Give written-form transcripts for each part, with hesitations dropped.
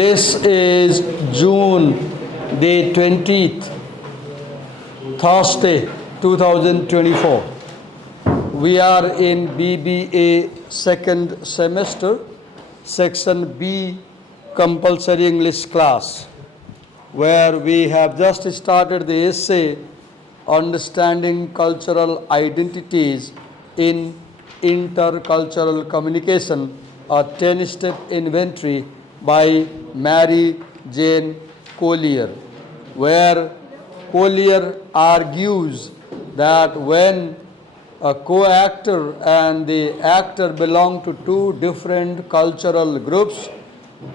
This is June the 20th, Thursday, 2024. We are in BBA second semester, section B, compulsory English class, where we have just started the essay Understanding Cultural Identities in Intercultural Communication, a 10-step inventory by Mary Jane Collier, where Collier argues that when a co-actor and the actor belong to two different cultural groups,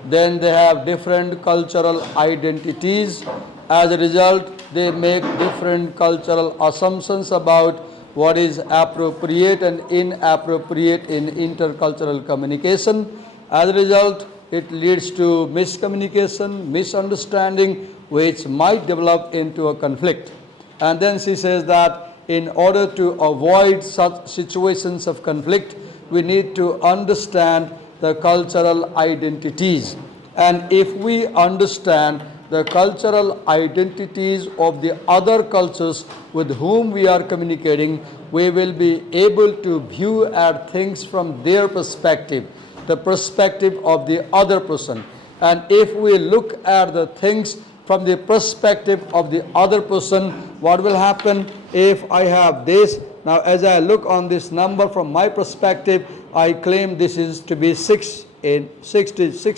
then they have different cultural identities. As a result, they make different cultural assumptions about what is appropriate and inappropriate in intercultural communication. As a result, it leads to miscommunication, misunderstanding, which might develop into a conflict. And then she says that in order to avoid such situations of conflict, we need to understand the cultural identities. And if we understand the cultural identities of the other cultures with whom we are communicating, we will be able to view at things from their perspective, the perspective of the other person. And if we look at the things from the perspective of the other person, what will happen if I have this? Now, as I look on this number from my perspective, I claim this is to be 6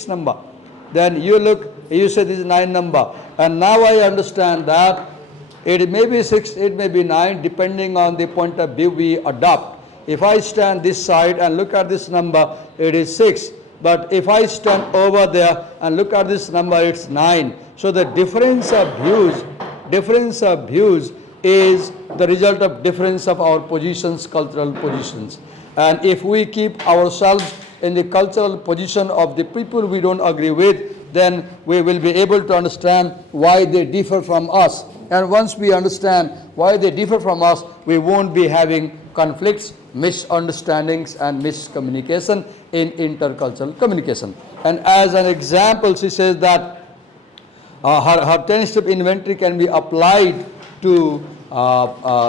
number. Then you look, you say this is 9 number. And now I understand that it may be 6, it may be 9, depending on the point of view we adopt. If I stand this side and look at this number, it is 6. But if I stand over there and look at this number, it's 9. So the difference of views is the result of difference of our positions, cultural positions. And if we keep ourselves in the cultural position of the people we don't agree with, then we will be able to understand why they differ from us. And once we understand why they differ from us, we won't be having conflicts, misunderstandings, and miscommunication in intercultural communication. And as an example, she says that her 10-step inventory can be applied to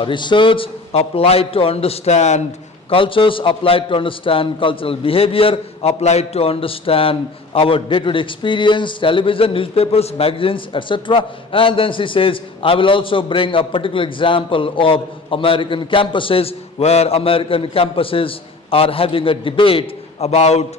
research, applied to understand cultures, applied to understand cultural behavior, applied to understand our day-to-day experience, television, newspapers, magazines, etc. And then she says, I will also bring a particular example of American campuses, where American campuses are having a debate about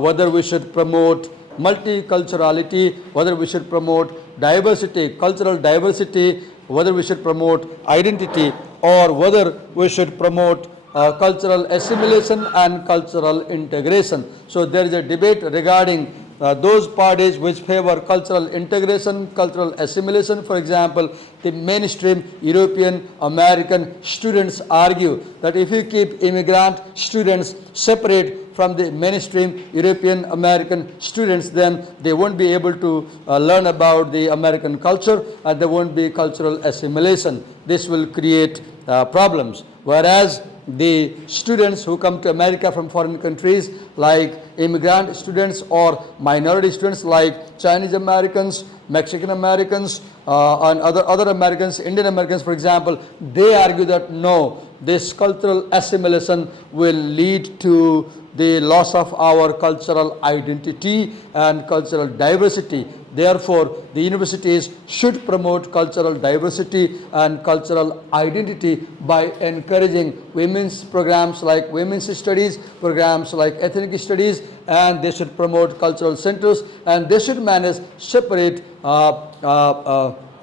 whether we should promote multiculturality, whether we should promote diversity, cultural diversity, whether we should promote identity, or whether we should promote cultural assimilation and cultural integration. So there is a debate regarding those parties which favor cultural integration, cultural assimilation. For example, the mainstream European American students argue that if you keep immigrant students separate from the mainstream European American students, then they won't be able to learn about the American culture, and there won't be cultural assimilation. This will create problems. Whereas the students who come to America from foreign countries, like immigrant students or minority students like Chinese Americans, Mexican Americans, and other Americans, Indian Americans, for example, they argue that no, this cultural assimilation will lead to the loss of our cultural identity and cultural diversity. Therefore, the universities should promote cultural diversity and cultural identity by encouraging women's programs like women's studies, programs like ethnic studies, and they should promote cultural centers, and they should manage separate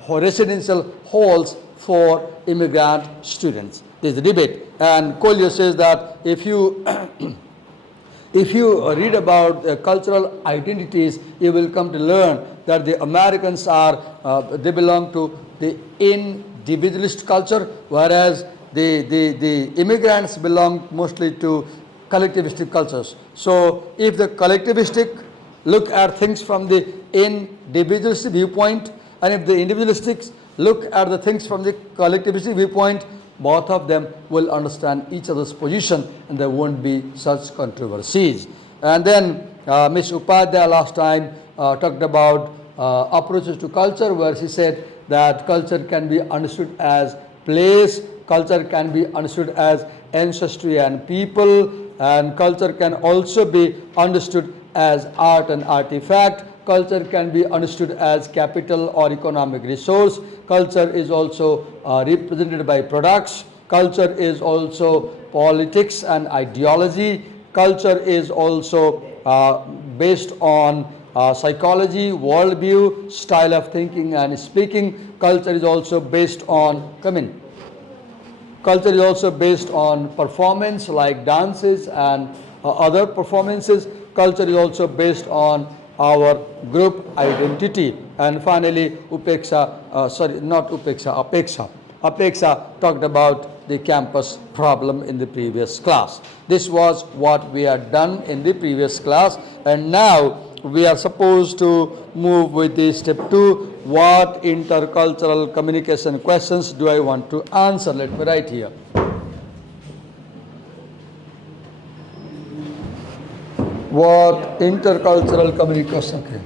residential halls for immigrant students. There is a debate, and Collier says that if you if you read about cultural identities, you will come to learn that the Americans are, they belong to the individualist culture, whereas the immigrants belong mostly to collectivistic cultures. So if the collectivistic look at things from the individualistic viewpoint, and if the individualistics look at the things from the collectivistic viewpoint, both of them will understand each other's position and there won't be such controversies. And then Ms. Upadhyaya last time talked about approaches to culture, where she said that culture can be understood as place, culture can be understood as ancestry and people, and culture can also be understood as art and artifact. Culture can be understood as capital or economic resource. Culture is also represented by products. Culture is also politics and ideology. Culture is also based on psychology, worldview, style of thinking and speaking. Culture is also based on, culture is also based on performance like dances and other performances. Culture is also based on our group identity. And finally, Apeksha talked about the campus problem in the previous class. This was what we had done in the previous class, and now we are supposed to move with the step 2. What intercultural communication questions do I want to answer? Let me write here. What intercultural communication? Okay.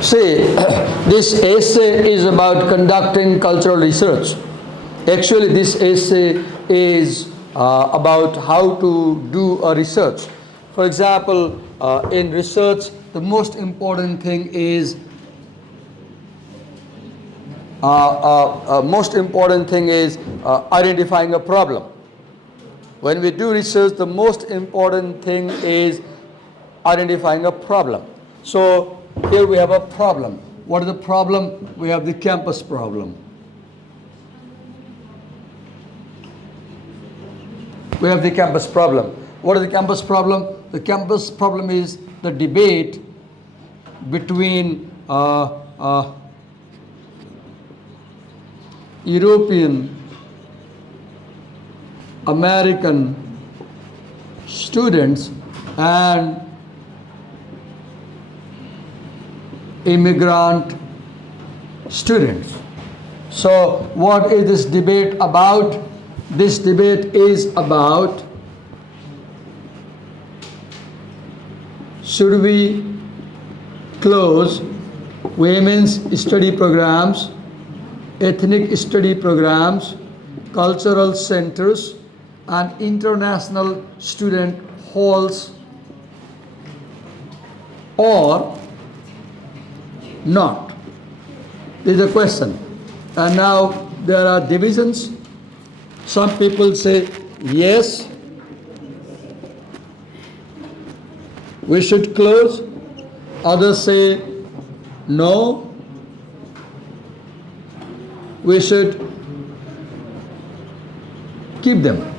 See, this essay is about conducting cultural research. Actually, this essay is about how to do a research. For example, in research, the most important thing is identifying a problem. When we do research, the most important thing is identifying a problem. So here we have a problem. What is the problem? We have the campus problem. We have the campus problem. What is the campus problem? The campus problem is the debate between European American students and immigrant students. So what is this debate about? This debate is about, should we close women's study programs, ethnic study programs, cultural centers, and international student halls, or not? This is a question. And now there are divisions. Some people say yes, we should close. Others say no, we should keep them.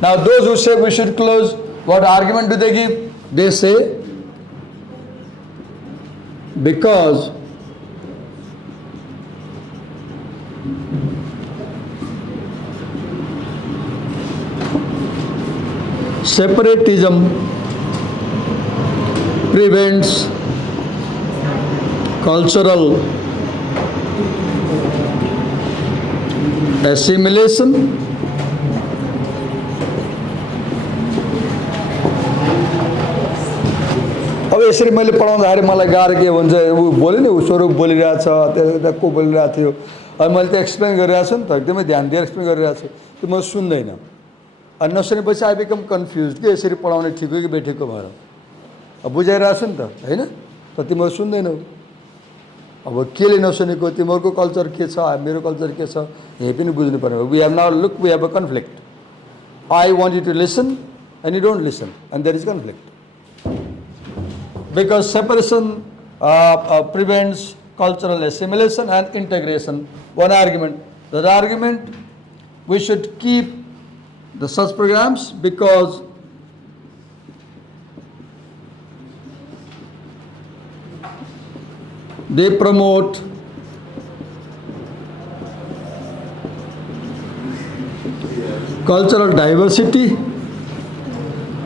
Now those who say we should close, what argument do they give? They say because separatism prevents cultural assimilation अब यसरी मैले पढाउँदाखेरि मलाई गाह्रो के भन्छ ऊ बोल्यो नि ऊ स्वरूप बोलिरहेछ त्यता को बोलिरहेको थियो अनि मैले त एक्सप्लेन गरिरहेको छु नि त एकदमै ध्यान दिएर एक्सप्लेन गरिरहेको छु त्यो म सुन्दैन अनि नसुनेपछि आई बिकम कन्फ्युज के यसरी पढाउने ठिक हो कि बेठिकको भएर अब बुझाइरहेको छु नि त होइन तर तिमीहरू सुन्दैनौ अब केले नसुनेको तिमीहरूको कल्चर के छ मेरो कल्चर के छ यही पनि बुझ्नु पर्यो we have now look we have a conflict I want you to listen and you don't listen and there is conflict because separation prevents cultural assimilation and integration. One argument. The other argument, we should keep the such programs because they promote cultural diversity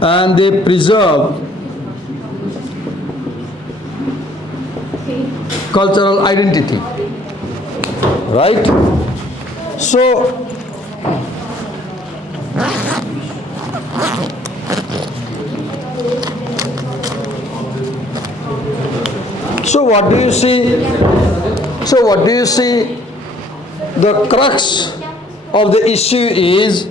and they preserve cultural identity. Right? So what do you see? So what do you see? The crux of the issue is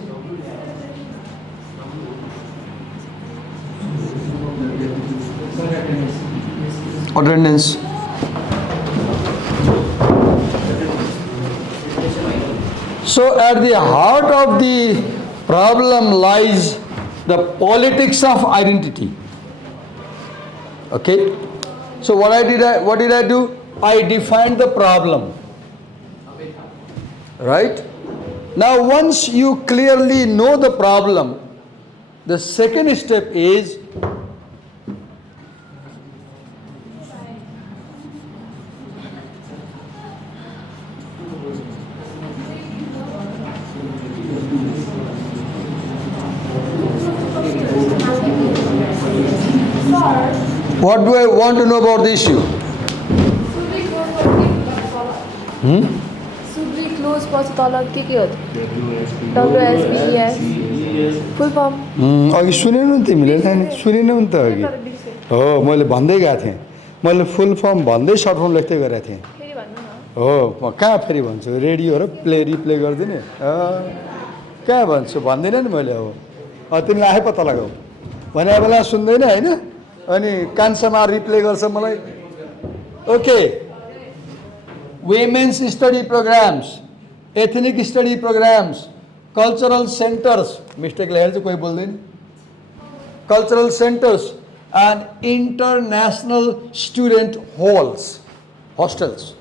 attendance. So at the heart of the problem lies the politics of identity. Okay? So what did I do? I defined the problem. Right? Now once you clearly know the problem, the second step is what do I want to know about the issue? Should we close पछि तल के हो WSBES full form अघि सुनेन नि तिमीले सुनेनौ नि त अघि हो मैले भन्दै गएको थिएँ मैले फुल फर्म भन्दै सर्ट फर्म लेख्दै गरेको थिएँ फेरि भन्नु न हो म कहाँ फेरि भन्छु रेडियो र रिप्ले गरिदिने कहाँ भन्छु भन्दिनँ नि मैले हो तिमीलाई आफै पत्ता लगाऊ भने बेला सुन्दैन होइन अनि कानसम्म रिप्ले गर्छ मलाई okay women's study programs, ethnic study programs, cultural centers, mistake layer कोई बोल दें, cultural centers and international student halls, hostels.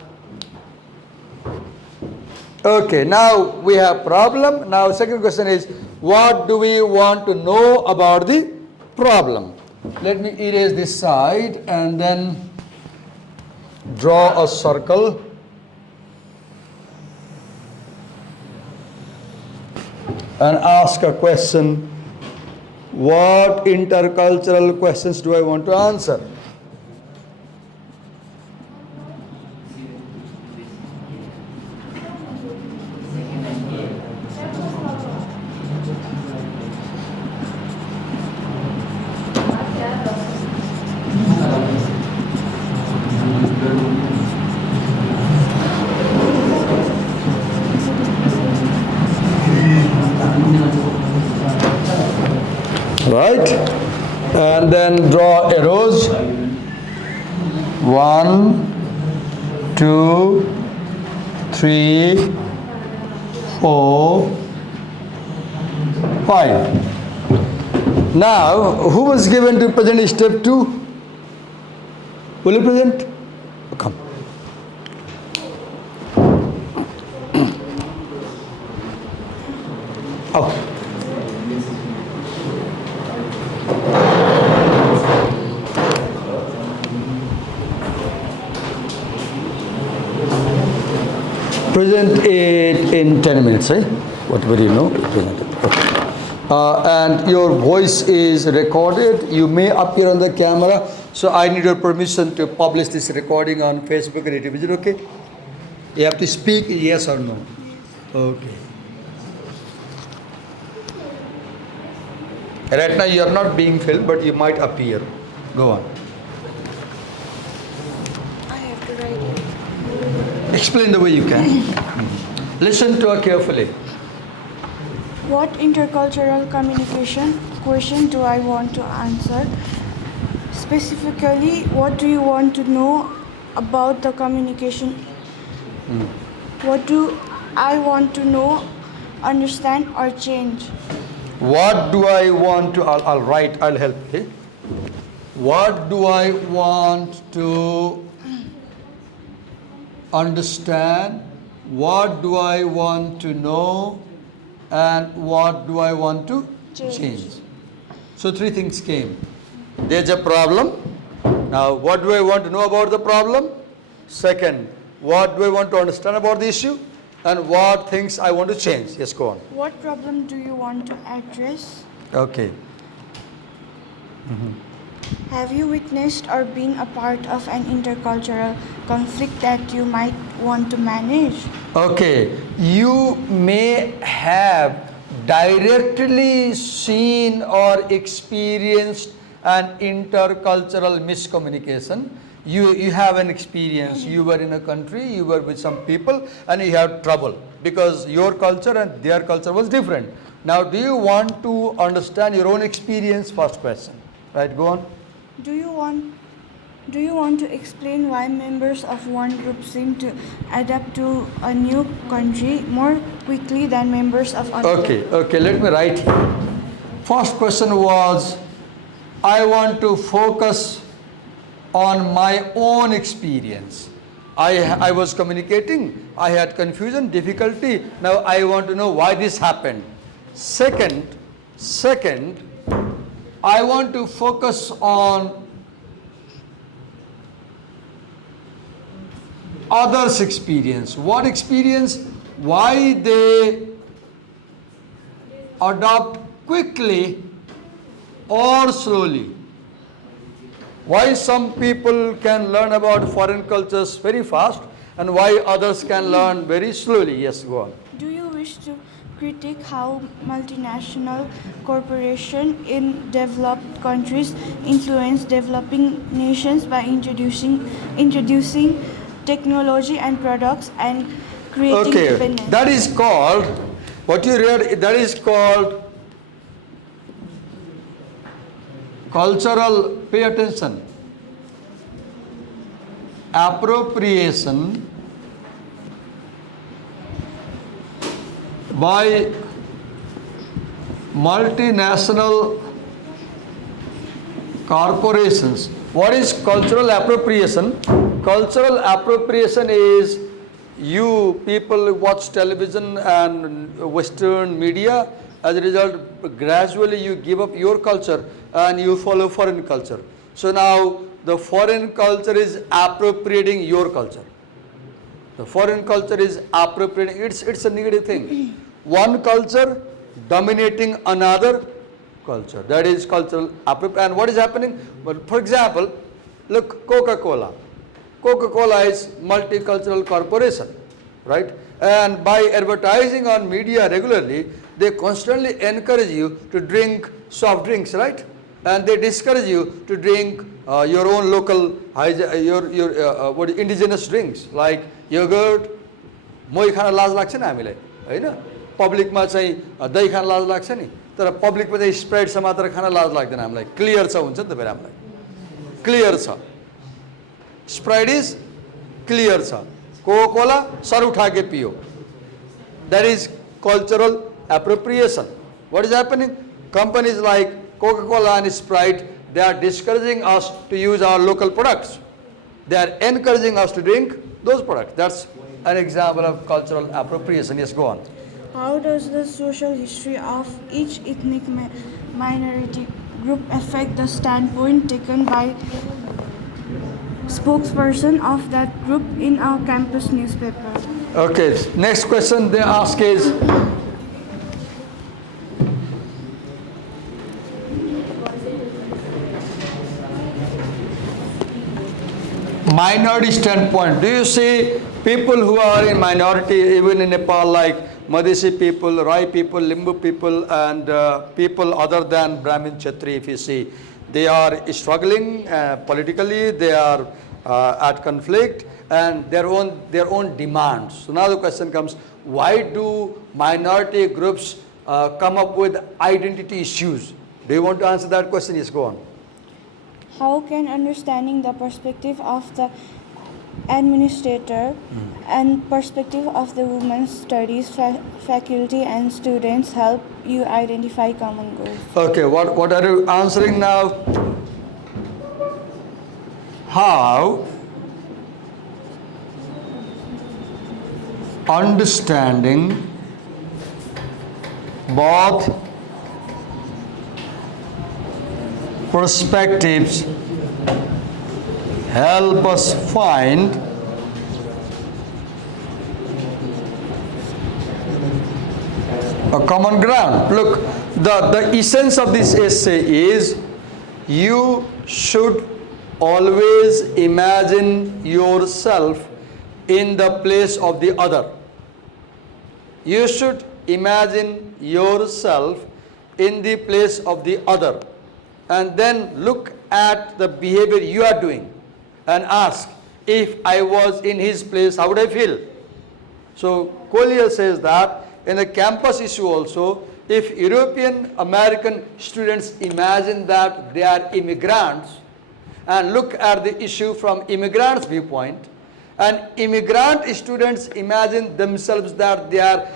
Okay, now we have problem. Now second question is, what do we want to know about the problem? Let me erase this side and then draw a circle. And ask a question, what intercultural questions do I want to answer? Right? And then draw arrows. 1, 2, 3, 4, 5. Now, who was given to present step 2? Will you present? Come. Oh. Present it in 10 minutes, eh? Whatever you know, present it. Okay. And your voice is recorded. You may appear on the camera. So I need your permission to publish this recording on Facebook and YouTube. Is it okay? You have to speak yes or no. Okay. Right now you are not being filmed, but you might appear. Go on. I have to write it. Explain the way you can. Listen to her carefully. What intercultural communication question do I want to answer? Specifically, what do you want to know about the communication? What do I want to know, understand, or change? What do I want to, I'll write, I'll help. Okay? What do I want to understand? What do I want to know? And what do I want to change? So 3 things came. There's a problem. Now, what do I want to know about the problem? Second, what do I want to understand about the issue? And what things I want to change? Yes, go on. What problem do you want to address? Okay. Have you witnessed or been a part of an intercultural conflict that you might want to manage? Okay, you may have directly seen or experienced an intercultural miscommunication. You have an experience. You were in a country, you were with some people, and you have trouble because your culture and their culture was different. Now, do you want to understand your own experience? First question. Right, go on. Do you want to explain why members of one group seem to adapt to a new country more quickly than members of another? Okay, let me write here. First question was, I want to focus on my own experience. I was communicating, I had confusion, difficulty. Now I want to know why this happened. Second, I want to focus on others' experience. What experience? Why they adopt quickly or slowly. Why some people can learn about foreign cultures very fast and why others can learn very slowly. Yes, go on. Do you wish to critique how multinational corporations in developed countries influence developing nations by introducing technology and products and creating Okay, dependence? that is called, what you read, that is called cultural, pay attention, appropriation by multinational corporations. What is cultural appropriation? Cultural appropriation is you people watch television and Western media. As a result, gradually you give up your culture and you follow foreign culture. So now the foreign culture is appropriating your culture. The foreign culture is appropriating, it's a negative thing. One culture dominating another culture. That is cultural appropriation. And what is happening? Well, for example, look, Coca-Cola. Coca-Cola is multicultural corporation, right? And by advertising on media regularly, they constantly encourage you to drink soft drinks, right? And they discourage you to drink your own local, indigenous drinks like yogurt. मोही खान लाज लाग्छ नि हामीलाई हैन पब्लिकमा चाहिँ दही खान लाज लाग्छ नि तर पब्लिकमा चाहिँ स्प्राइट मात्र खान लाज लाग्दैन हामीलाई क्लियर छ हुन्छ नि त फेरि हामीलाई क्लियर छ स्प्राइट इज क्लियर छ कोका-कोला सर उठा के पियो that is cultural appropriation. What is happening? Companies like Coca-Cola and Sprite, they are discouraging us to use our local products. They are encouraging us to drink those products. That's an example of cultural appropriation. Yes, go on. How does the social history of each ethnic minority group affect the standpoint taken by spokesperson of that group in our campus newspaper? Okay, next question they ask is, minority standpoint. Do you see people who are in minority even in Nepal, like Madhesi people, Rai people, Limbu people, and people other than Brahmin Kshatri, if you see, they are struggling politically, they are at conflict and their own demands. So now the question comes, why do minority groups come up with identity issues? Do you want to answer that question? Yes, go on. How can understanding the perspective of the administrator and perspective of the women's studies faculty and students help you identify common goals? Okay, what are you answering now? How understanding both perspectives help us find a common ground. Look, the essence of this essay is you should always imagine yourself in the place of the other. You should imagine yourself in the place of the other, and then look at the behavior you are doing and ask, if I was in his place, how would I feel? So Collier says that in the campus issue also, if European American students imagine that they are immigrants and look at the issue from immigrants' viewpoint, and immigrant students imagine themselves that they are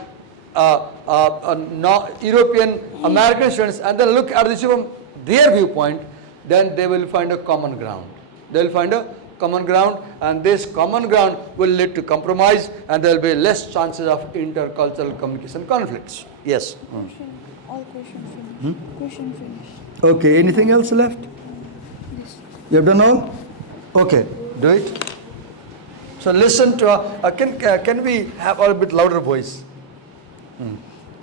European American students, and then look at the issue from their viewpoint, then they will find a common ground. They will find a common ground, and this common ground will lead to compromise, and there will be less chances of intercultural communication conflicts. Yes. All questions finished. Question finished. Okay, anything else left? Yes. You have done all? Okay, do it. So listen to, can we have a bit louder voice?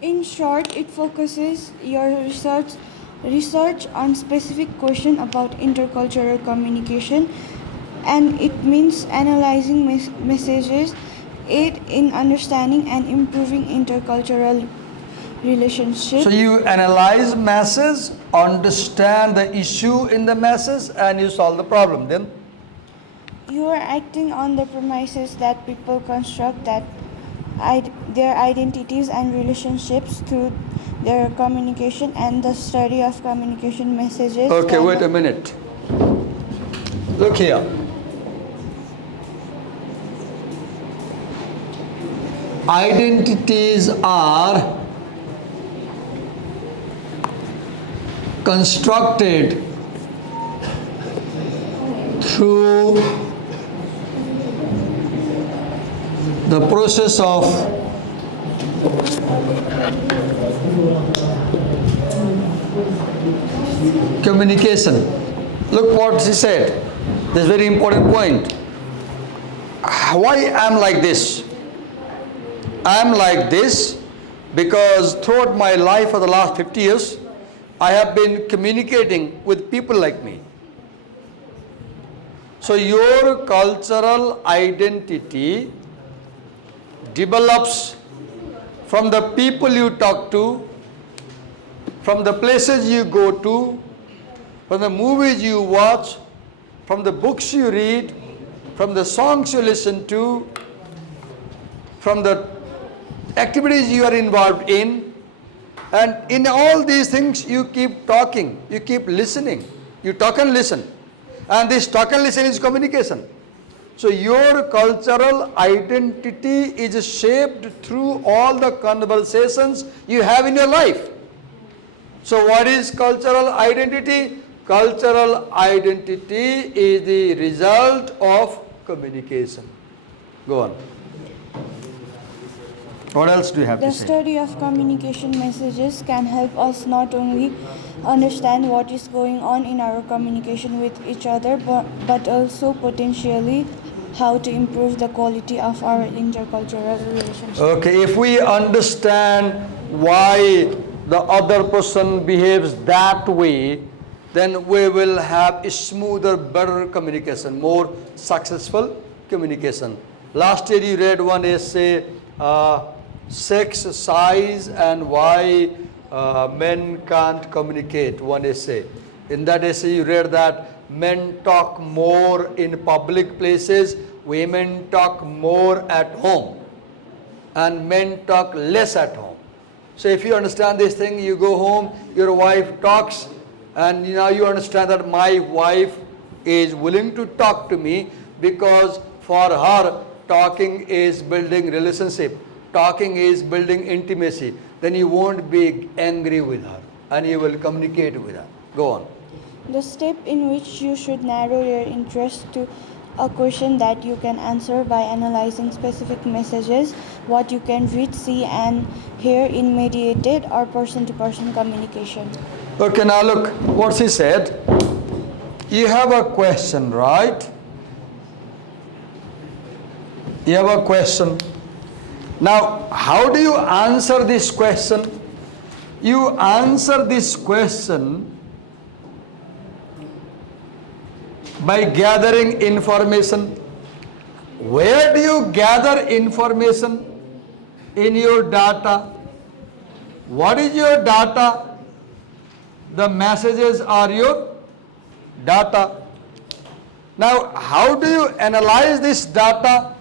In short, it focuses your research on specific question about intercultural communication, and it means analyzing messages, aid in understanding and improving intercultural relationships. So you analyze masses, understand the issue in the masses, and you solve the problem. Then You are acting on the premises that people construct their identities and relationships through their communication, and the study of communication messages. okay, wait a minute. Look here. Identities are constructed through the process of communication. Look what she said. This is very important point. Why I am like this? I am like this because throughout my life for the last 50 years, I have been communicating with people like me. So your cultural identity develops from the people you talk to, from the places you go to, from the movies you watch, from the books you read, from the songs you listen to, from the activities you are involved in. And in all these things you keep talking, you keep listening, you talk and listen. And this talk and listen is communication. So your cultural identity is shaped through all the conversations you have in your life. So what is cultural identity? Cultural identity is the result of communication. Go on. What else do you have The to say? study of communication messages can help us not only understand what is going on in our communication with each other, but also potentially how to improve the quality of our intercultural relationships. Okay, if we understand why the other person behaves that way, then we will have a smoother, better communication, more successful communication. Last year you read one essay, sex, size and why men can't communicate, one essay. In that essay you read that men talk more in public places, women talk more at home, and men talk less at home. So if you understand this thing, you go home, your wife talks, and now you understand that my wife is willing to talk to me because for her talking is building relationship, talking is building intimacy. Then you won't be angry with her and you will communicate with her. Go on. The step in which you should narrow your interest to a question that you can answer by analyzing specific messages, what you can read, see and hear in mediated or person-to-person communication. Okay, now look what she said. You have a question, right? You have a question. Now, how do you answer this question? You answer this question By gathering information. Where do you gather information? In your data. What is your data? The messages are your data. Now, how do you analyze this data?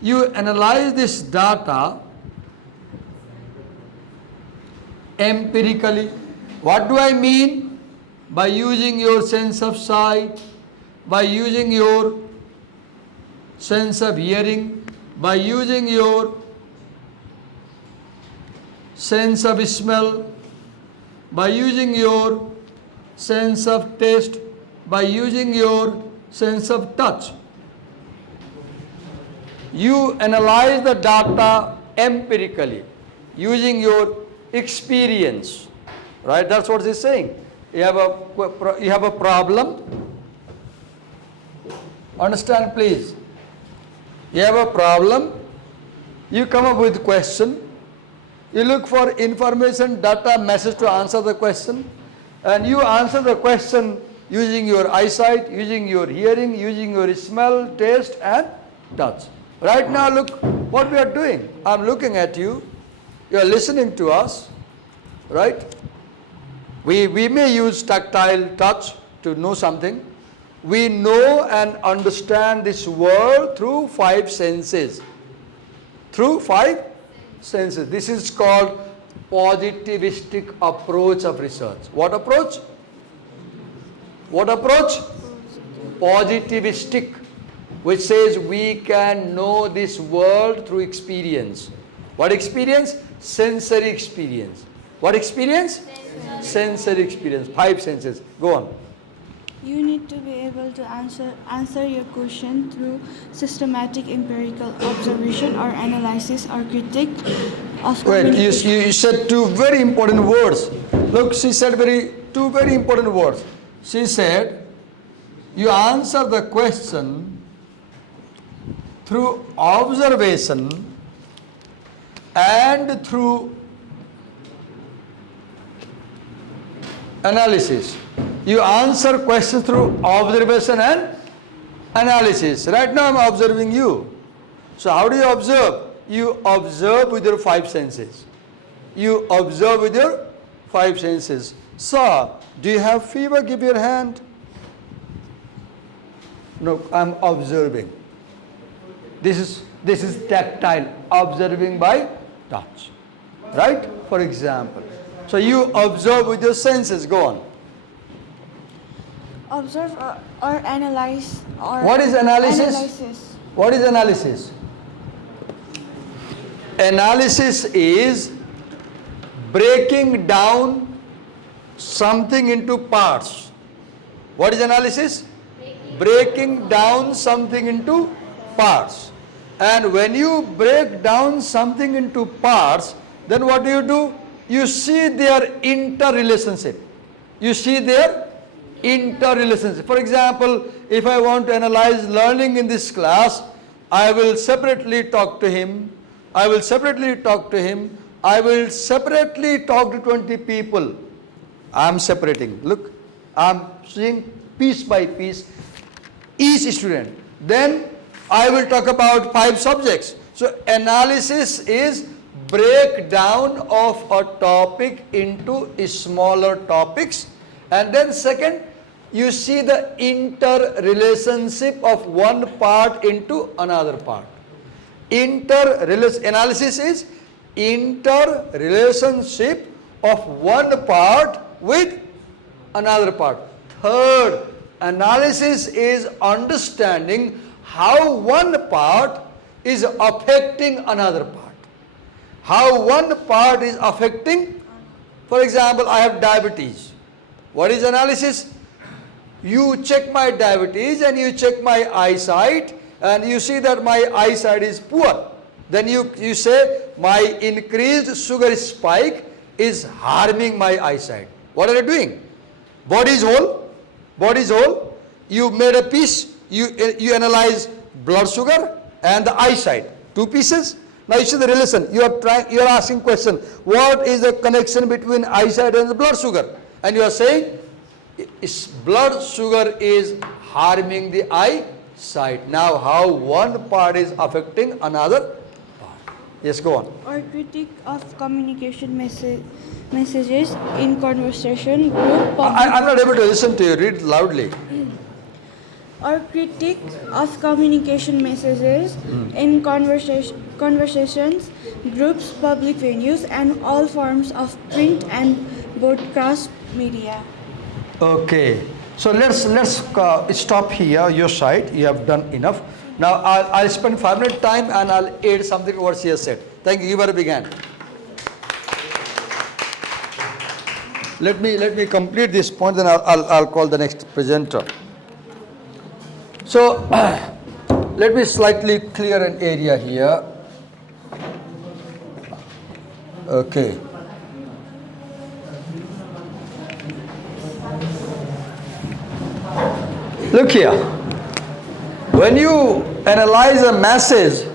You analyze this data empirically. What do I mean? By using your sense of sight, by using your sense of hearing, by using your sense of smell, by using your sense of taste, by using your sense of touch. You analyze the data empirically, using your experience, right? That's what he's saying. You have a problem. Understand, please. You have a problem. You come up with question. You look for information, data, message to answer the question, and you answer the question using your eyesight, using your hearing, using your smell, taste, and touch. Right now, look what we are doing. I'm looking at you. You are listening to us, right? We may use tactile touch to know something. We know and understand this world through 5 senses. Through 5 senses. This is called positivistic approach of research. What approach? What approach? Positivistic, which says we can know this world through experience. What experience? Sensory experience. What experience? Sensory experience. 5 senses. Go on. You need to be able to answer your question through systematic empirical observation or analysis or critique of Well, communication. you said 2 very important words. Look, she said 2 very important words. She said, you answer the question through observation and through analysis. You answer questions through observation and analysis. Right now I'm observing you. So how do you observe? You observe with your 5 senses. You observe with your 5 senses. Sir, do you have fever? Give your hand. No, I'm observing. This is tactile, observing by touch. Right? For example. So you observe with your senses. Go on. Observe or analyze or What is analysis? Analysis. What is analysis? Analysis is breaking down something into parts. What is analysis? Breaking down something into parts. And when you break down something into parts, then what do? You see their interrelationship. You see their interrelationship. For example, if I want to analyze learning in this class, I will separately talk to him. I will separately talk to him. I will separately talk to 20 people. I am separating. Look, I am seeing piece by piece each student. Then I will talk about 5 subjects. So analysis is breakdown of a topic into smaller topics. And then second, you see the interrelationship of one part into another part. Analysis is interrelationship of one part with another part. Third, analysis is understanding how one part is affecting another part. How one part is affecting, for example, I have diabetes. What is analysis? You check my diabetes and you check my eyesight and you see that my eyesight is poor. Then you say my increased sugar spike is harming my eyesight. What are you doing? Body is whole. Body is whole. You made a piece. You analyze blood sugar and the eyesight. 2 pieces. Now you see the relation. You are asking question. What is the connection between eyesight and the blood sugar? And you are saying blood sugar is harming the eyesight. Now, how one part is affecting another part. Yes, go on. Or critique of communication messages in conversation group I'm not able to listen to you. Read loudly. or critique of communication messages in conversations, groups, public venues, and all forms of print and broadcast media. Okay. So let's stop here. Your side. You have done enough. Now I'll spend 5 minutes time and I'll add something to what she has said. Thank you. You better begin. Let me complete this point. Then I'll call the next presenter. So let me slightly clear an area here. Okay. Look here. When you analyze a message,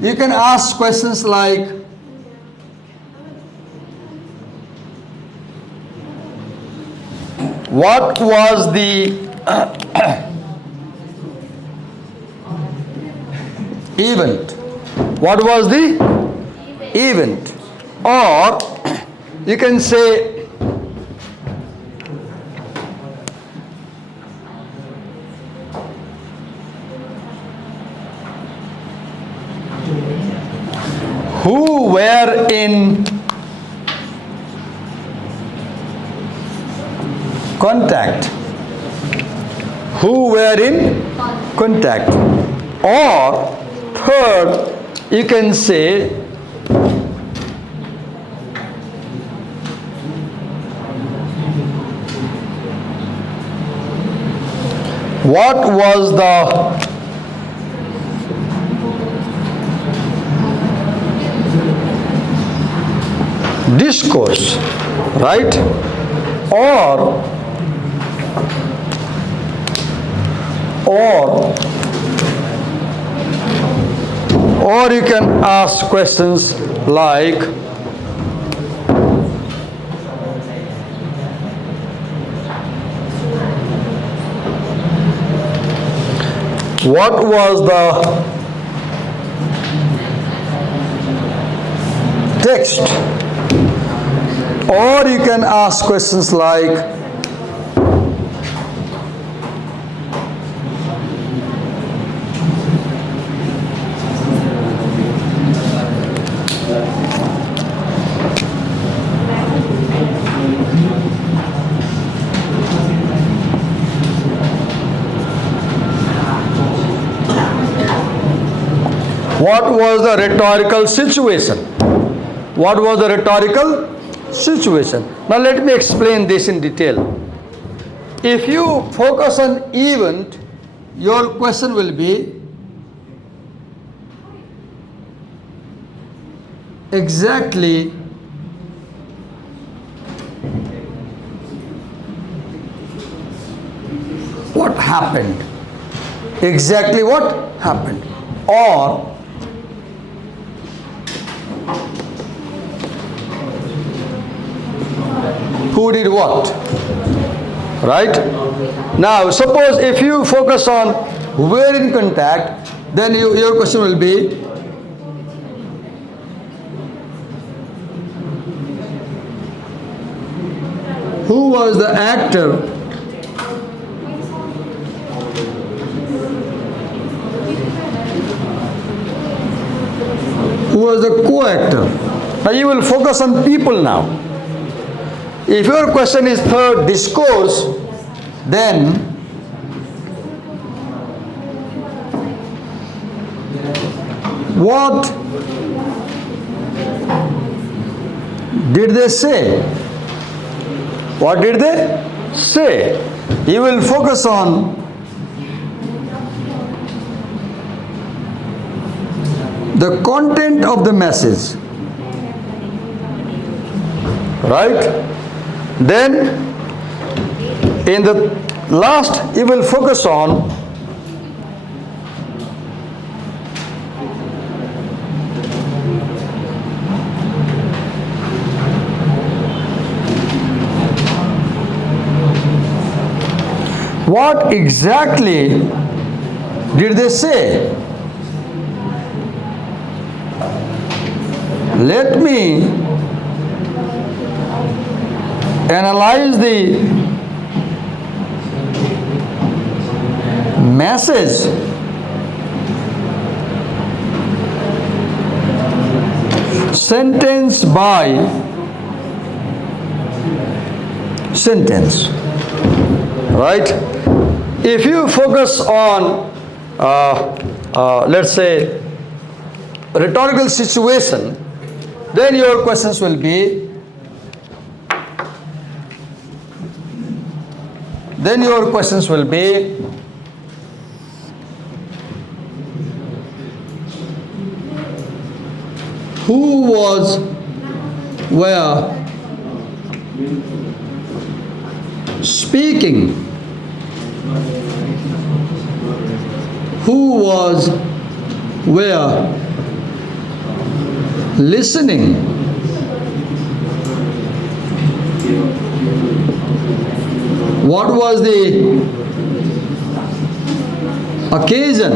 you can ask questions like, what was the event? What was the event? Or you can say, who were in contact? Who were in contact? Or third, you can say, what was the discourse, right? Or you can ask questions like, what was the text? Or you can ask questions like, what was the rhetorical situation? What was the rhetorical situation? Now let me explain this in detail. If you focus on event, your question will be, exactly what happened? Exactly what happened? Or who did what? Right? Now, suppose if you focus on who were in contact, then your question will be, who was the actor who was the co-actor? Now you will focus on people now. If your question is third, discourse, then what did they say? What did they say? You will focus on the content of the message, right? Then in the last you will focus on what exactly did they say? Let me analyze the message sentence by sentence. Right? If you focus on, let's say, rhetorical situation, then your questions will be, who was where speaking, who was where listening, what was the occasion,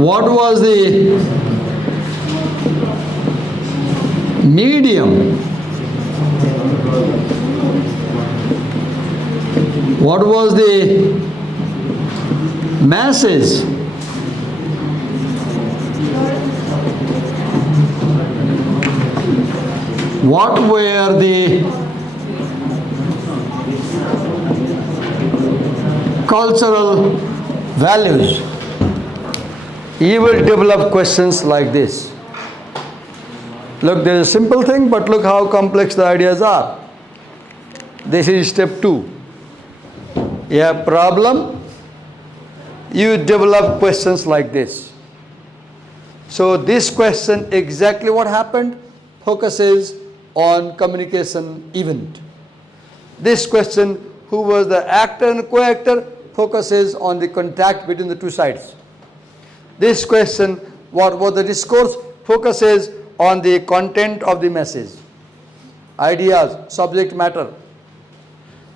what was the medium, what was the message, what were the cultural values. You will develop questions like this. Look, there is a simple thing, but look how complex the ideas are. This is step 2. You have problem, you develop questions like this. So this question, exactly what happened, focuses on communication event. This question, who was the actor and co-actor, focuses on the contact between the two sides. This question, what was the discourse, focuses on the content of the message, ideas, subject matter.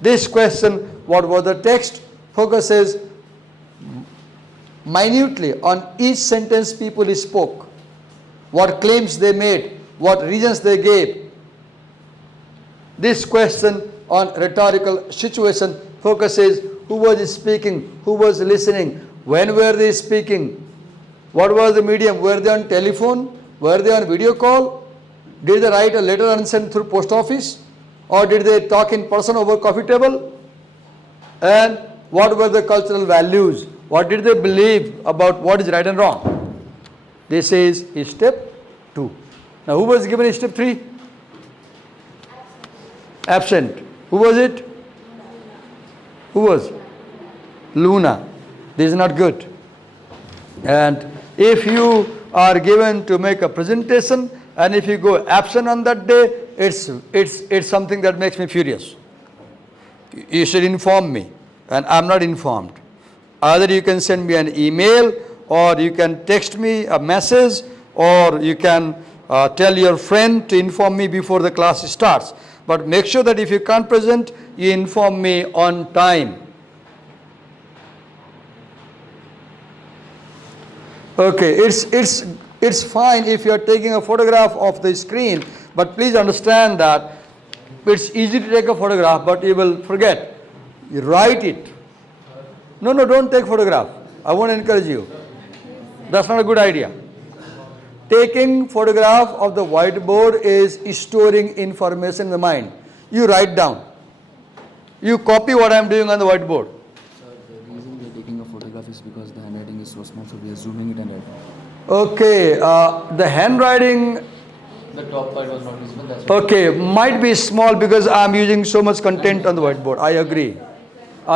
This question, what was the text, focuses minutely on each sentence people spoke, what claims they made, what reasons they gave. This question on rhetorical situation focuses who was speaking, who was listening, when were they speaking, what was the medium, were they on telephone, were they on video call, did they write a letter and send through post office, or did they talk in person over coffee table, and what were the cultural values, what did they believe about what is right and wrong. This is step 2. Now who was given step 3? Absent. Who was it? Who was? Luna. This is not good. And if you are given to make a presentation and if you go absent on that day, it's something that makes me furious. You should inform me, and I'm not informed. Either you can send me an email, or you can text me a message, or you can tell your friend to inform me before the class starts. But make sure that if you can't present, you inform me on time. Okay, it's fine if you are taking a photograph of the screen, but please understand that it's easy to take a photograph, but you will forget. You write it. No, don't take photograph. I won't encourage you. That's not a good idea. Taking photograph of the whiteboard is storing information in the mind. You write down. You copy what I am doing on the whiteboard. Sir, the reason we are taking a photograph is because the handwriting is so small, so we are zooming it and writing. Okay, the handwriting, The top part was not visible, that's why. okay, might be small because I am using so much content on the whiteboard. I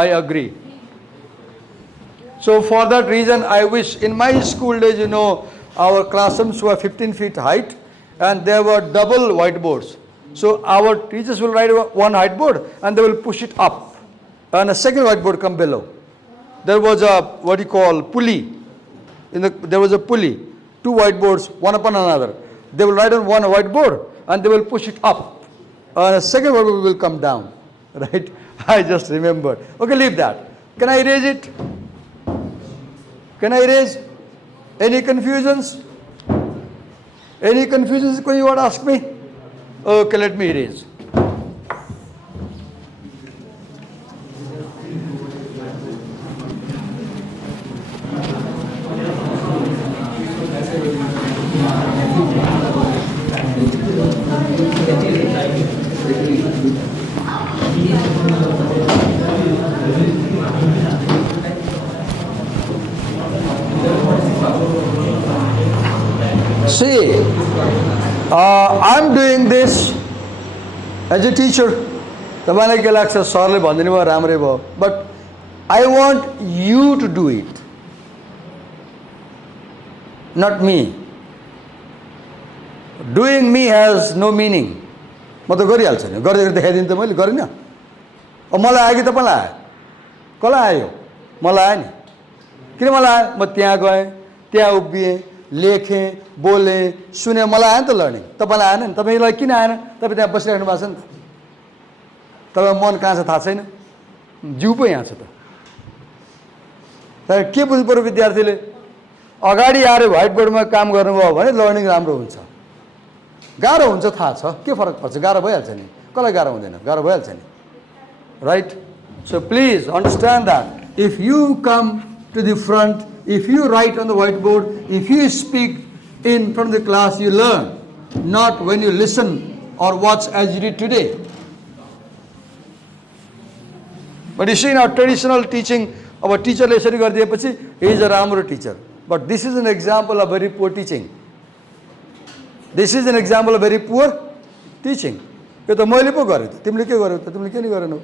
agree. So for that reason, I wish in my school days, our classrooms were 15 feet height and there were double whiteboards. So our teachers will write one whiteboard and they will push it up and a second whiteboard come below. There was a pulley. There was a pulley, 2 whiteboards, one upon another. They will write on one whiteboard and they will push it up. And a second whiteboard will come down. Right? I just remembered. Okay, leave that. Can I erase it? Can I erase? Any confusions? Any confusions when you want to ask me? Okay, let me erase. See, I'm doing this as a teacher. तपाईँलाई के लाग्छ सरले भनिदिनु भयो राम्रै भयो, but I want you to do it, not me. Doing me has no meaning. म त गरिहाल्छु नि, गर्दै गर्दै देखाइदिनु त मैले गरिनँ. अब मलाई आयो कि तपाईँलाई आयो? कसलाई आयो? मलाई आयो नि. किन मलाई आयो? म त्यहाँ गएँ, त्यहाँ उभिएँ, लेखेँ, बोलेँ, सुनेँ, मलाई आयो नि त लर्निङ. तपाईँलाई आएन नि. तपाईँलाई किन आएन? तपाईँ त्यहाँ बसिराख्नु भएको छ नि त. तपाईँको मन कहाँ छ थाहा छैन, जिउ पो यहाँ छ त. तर के बुझ्नु पऱ्यो विद्यार्थीले? अगाडि आएर व्हाइट बोर्डमा काम गर्नुभयो भने लर्निङ राम्रो हुन्छ. गाह्रो हुन्छ थाहा छ, के फरक पर्छ? गाह्रो भइहाल्छ नि. कसलाई गाह्रो हुँदैन? गाह्रो भइहाल्छ नि. Right? So please understand that if you come to the front, if you write on the whiteboard, if you speak in front of the class, you learn, not when you listen or watch as you did today. But you see, in our traditional teaching, our teacher यसरी गरिदिएपछि he is a राम्रो teacher. But this is an example of very poor teaching. This is an example of very poor teaching. यो त मैले पो गरेँ त, तिमीले के गर्यौ त? तिमीले किन गरेनौ?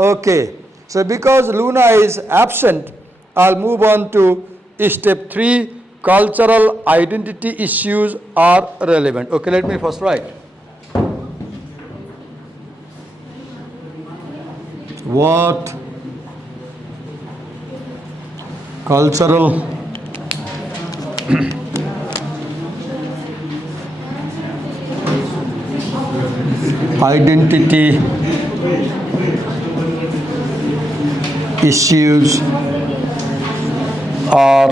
Okay. So because Luna is absent, I'll move on to step 3, cultural identity issues are relevant. Okay, let me first write. What cultural identity issues are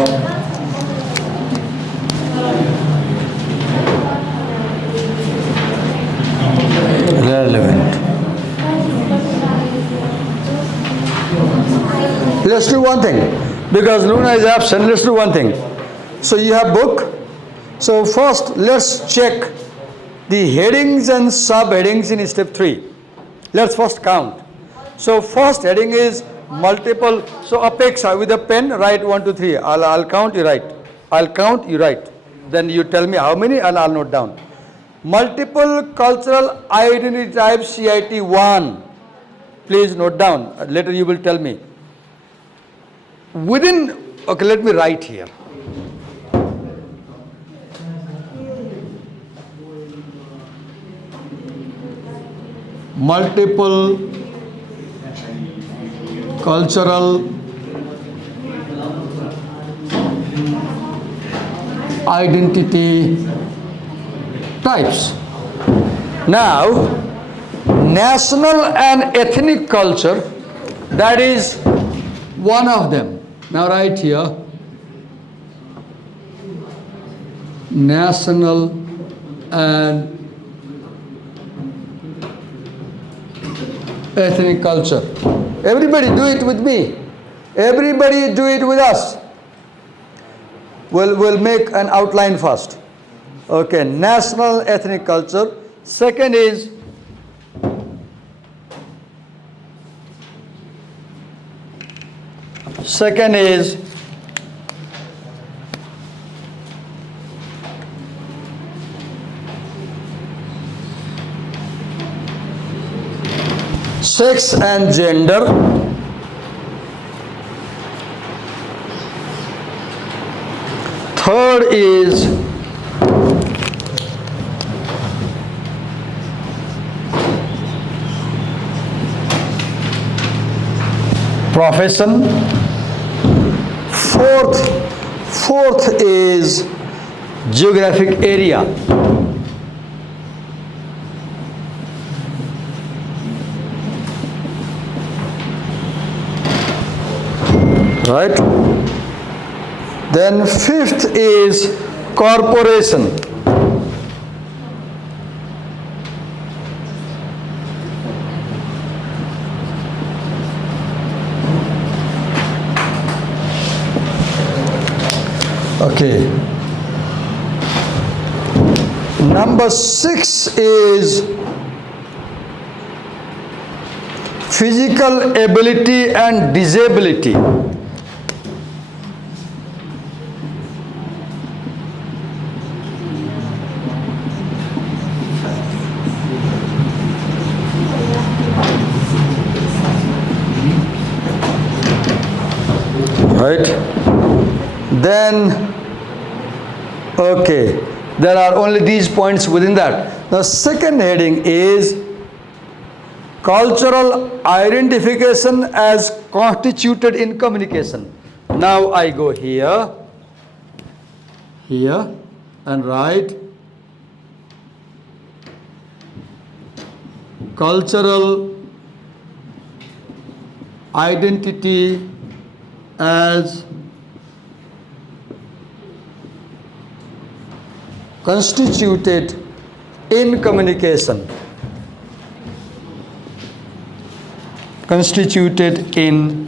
relevant. Let's do one thing. Because Luna is absent, let's do one thing. So you have book. So first let's check the headings and subheadings in step 3. Let's first count. So first heading is multiple. So Apeksha, with a pen, write 1, 2, 3. I'll count, you write. I'll count, you write. Then you tell me how many and I'll note down. Multiple cultural identity types, CIT 1. Please note down. Later you will tell me. Within, okay, let me write here. Multiple cultural identity types. Now, national and ethnic culture, that is one of them. Now write here, national and ethnic culture. Everybody do it with me. Everybody do it with us. We'll make an outline first. Okay, national ethnic culture. Second is sex and gender. Third is profession. Fourth is geographic area. right? Then fifth is corporation. Okay. Number 6 is physical ability and disability. Right? Then, okay, there are only these points within that. The second heading is cultural identification as constituted in communication. Now I go here, and write cultural identity as constituted in communication. Constituted in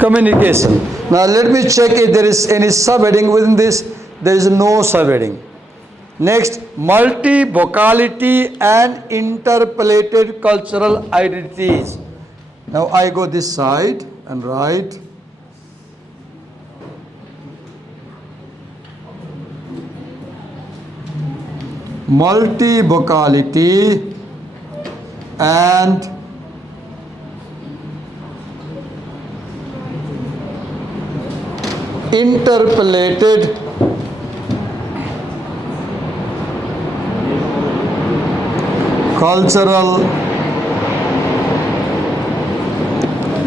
communication. Now let me check if there is any subheading within this. There is no subheading. Next, multi-vocality and interpolated cultural identities. Now I go this side and write multi-vocality and interpolated cultural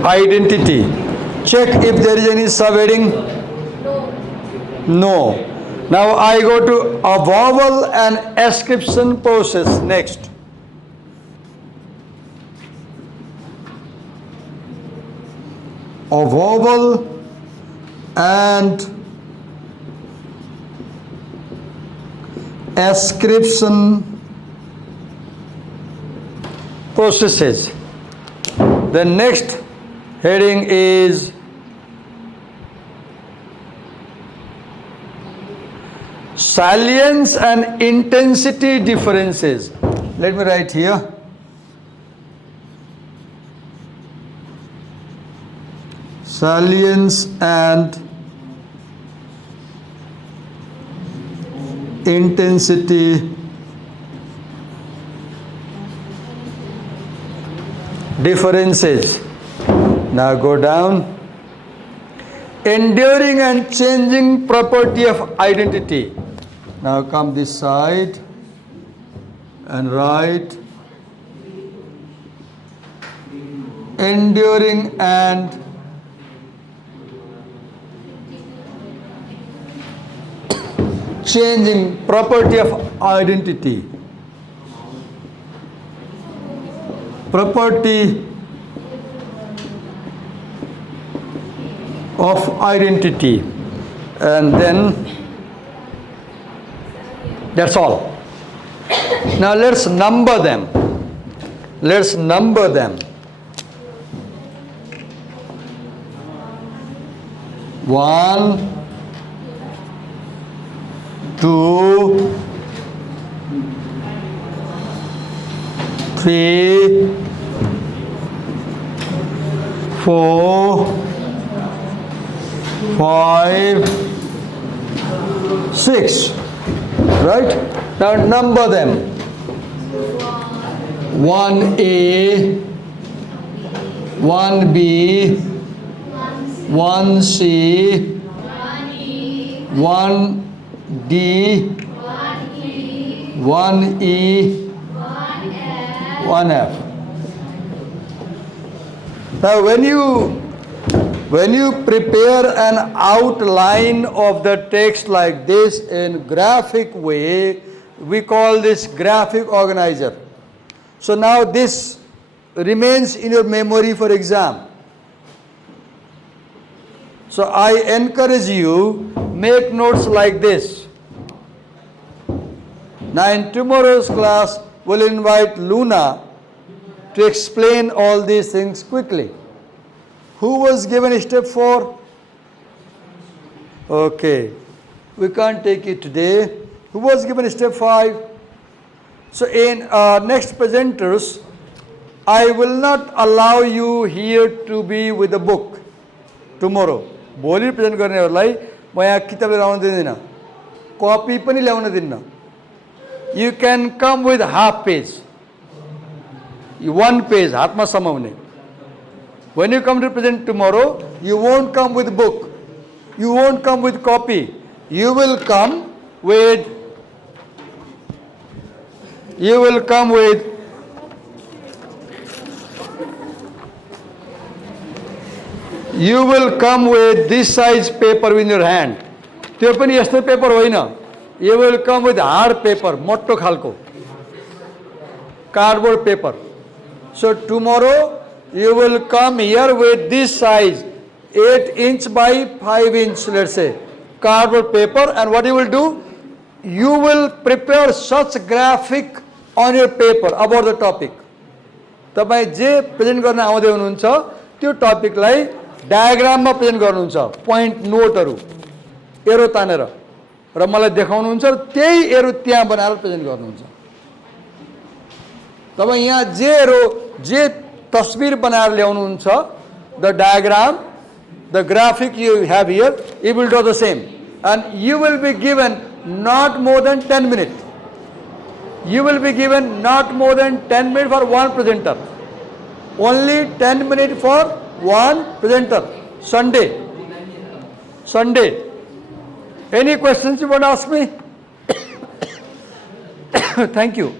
identity. Check if there is any subheading. No. Now I go to a vowel and ascription process next. A vowel and ascription processes. The next heading is salience and intensity differences. Let me write here. Salience and intensity differences. Now go down. Enduring and changing property of identity. Now come this side and write enduring and changing property of identity. Property of identity. And then that's all. Now let's number them. Let's number them. 1, 2, 3, 4, 5, 6. Right? Now number them. 1A, 1B, 1C, 1D, 1E, 1F. Now when you prepare an outline of the text like this in graphic way, we call this graphic organizer. So now this remains in your memory for exam. So I encourage you, make notes like this. Now in tomorrow's class, we'll invite Luna to explain all these things quickly. Who was given step 4? Okay, we can't take it today. Who was given step 5? So in next presenters, I will not allow you here to be with the book tomorrow. भोलि present गर्नेहरूलाई म यहाँ किताब लिएर आउन दिँदिनँ, कपी पनि ल्याउन दिन्न. You can come with half page, 1 page हातमा समाउने. When you come to present tomorrow, you won't come with book, you won't come with copy, you will come with this size paper in your hand. त्यो पनि यस्तो paper होइन. You will come with hard paper, मोटो खालको cardboard paper. So tomorrow you will come here with this size, 8 inch by 5 inch, let's say, cardboard paper, and what you will do? You will prepare such graphic on your paper about the topic. तपाईं जे present गर्न आउँदै हुनुहुन्छ त्यो टपिकलाई डायग्राममा present गर्नुहुन्छ, point नोटहरु arrow तानेर र मलाई देखाउनुहुन्छ, त्यही arrow त्यहाँ बनाएर प्रेजेन्ट गर्नुहुन्छ. तपाईं यहाँ जे तस्बिर बनाएर ल्याउनुहुन्छ, the diagram, the graphic you have here, you will do the same, and you will be given not more than 10 minutes. You will be given not more than 10 minutes for one presenter. Only 10 minutes for one presenter. Sunday. Any questions you want to ask me? Thank you.